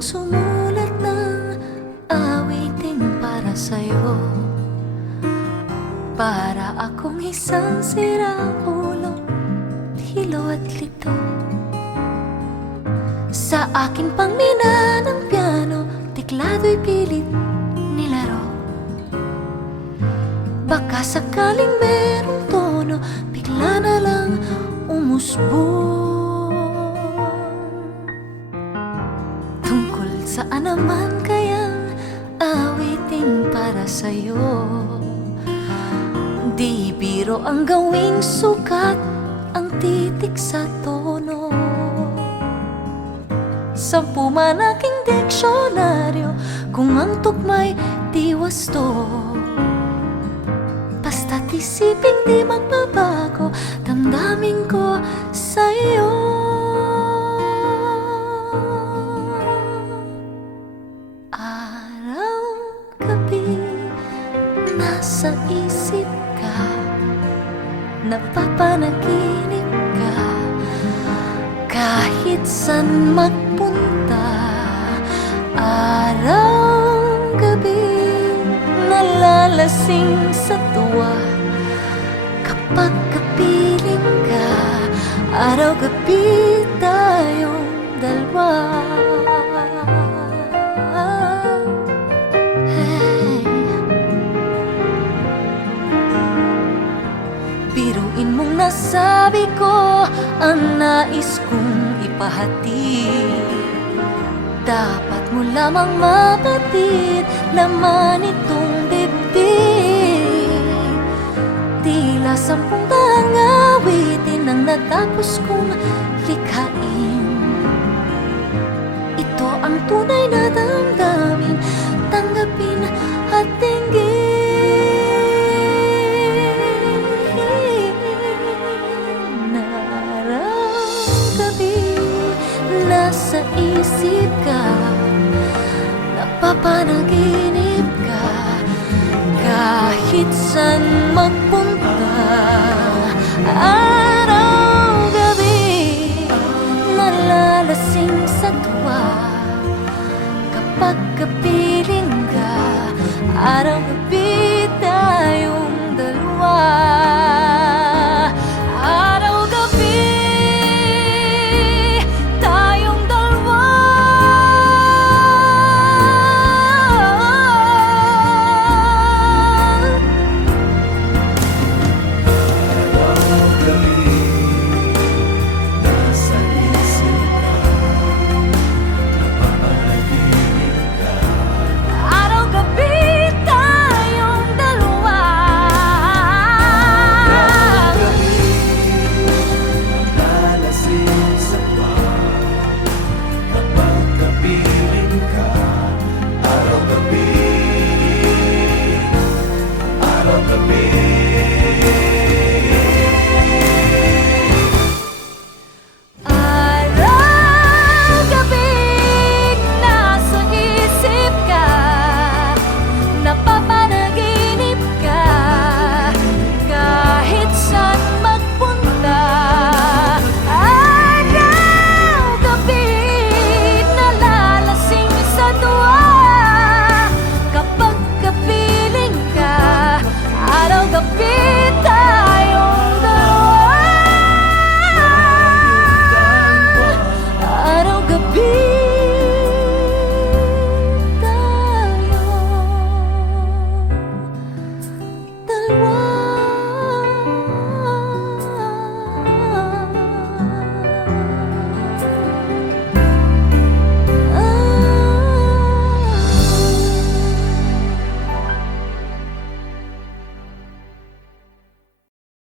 akong sumulat ng awiting para sa'yo. Para akong isang sirang-ulo, hilo at lito. Sa akin pang mina ng piano, tiklado'y pilit nilaro. Baka sakaling merong tono, bigla na lang umusbong. Tungkol saan naman kayang awitin para sa'yo? Di biro ang gawing sukat ang titik sa tono. 10 man aking diksyonaryo kung ang tugma'y di wasto. Basta't isiping di magbabago damdamin ko sa'yo. Araw-gabi nasa isip ka, napapanaginip ka, kahit san magpunta. Araw-gabi nalalasing sa tuwa kapag kapiling ka. Araw-gabi tayong dalawa. Hey. Biruin mong nasabi ko ang nais kong ipahatid. Dapat mo lamang mapatid laman itong dibdib. Tila 10 daang awitin ang natapos kong likhain. Ito ang tunay na damdamin, tanggapin at dinggin. Araw-gabi nasa isip ka, napapanaginip ka, kahit san magpunta. Araw-gabi nalalasing sa tuwa kapag kapiling ka. Araw-gabi tayong dalawa. Araw-gabi tayong dalawa. Nasa isip ka, napapanaginip ka. Araw-gabi tayong dalawa. Araw-gabi nalalasing sa tuwa kapag kapiling ka. Araw-gabi, araw-gabi